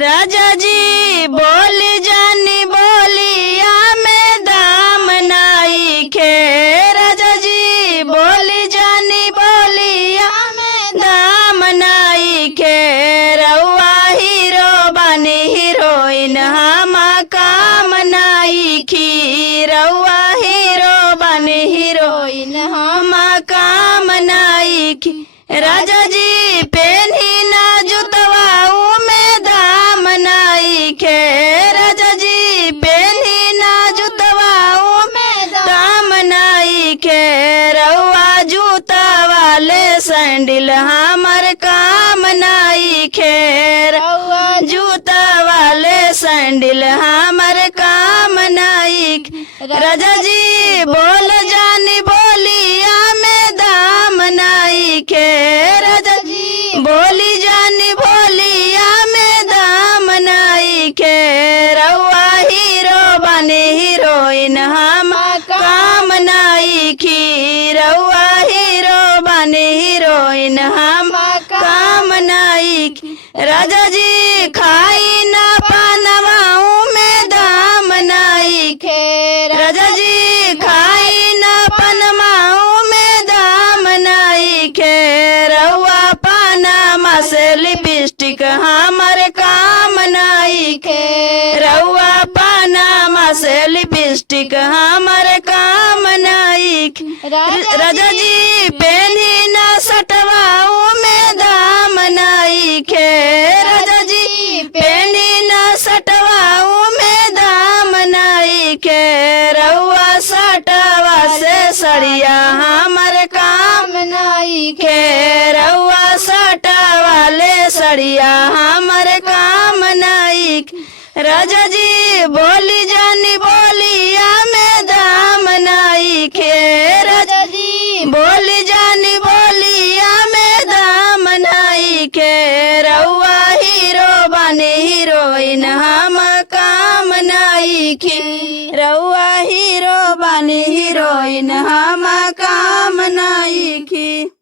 राजा जी बोली जानी बोलिया में दाम नाई खे। राजा जी बोली जानी बोलिया में दाम नाई खे। रउआ हीरो बानी हीरोइन हम काम नाई खी। रउआ हीरो बानी हीरोइन हम काम नाई खी। राजा जी पेन्ही ना जुतवा में दाम नाई खे। राजा जी पेन्ही ना जुतवा में दाम नाई खे। रउआ जूता वाले सैंडल हमर काम नाई खे। रउआ जूता वाले सैंडल हमर काम नाई खे। राजा जी बोल जानी बोलिया में दाम नाई खे। राजा जी बोली जानी बोलिया में दाम नाई खे। रउआ हीरो बने हीरोइन हम काम नाई खी। रउआ हीरो बने हीरोइन हम काम नाई खी। राजा जी खाई ना पनवाऊ में दाम नाई खे। राजा जी खाई ना पनवाऊ में दाम नाई खे। रउआ पानामा से लिपस्टिक हमर काम नाई खे। रउआ पानामा से लिपस्टिक हमर काम नाई खे। राजा जी पेन्ही ना सटवाऊ में दाम नाई खे। राजा जी पेन्ही ना सटवाऊ में दाम नाई खे। रउआ सटवा से सड़िया हमर काम नाई खे। रउआ सटवा ले सड़िया हमर काम नाई खे। राजा जी बोली जानी बोलिया में दाम नाई खे। राजा जी बोली जानी बोलिया में दाम नाई खे। रउआ हीरो बने हीरोइन हम काम नाई खे। रउआ हीरो बने हीरोइन हम काम नाई खे।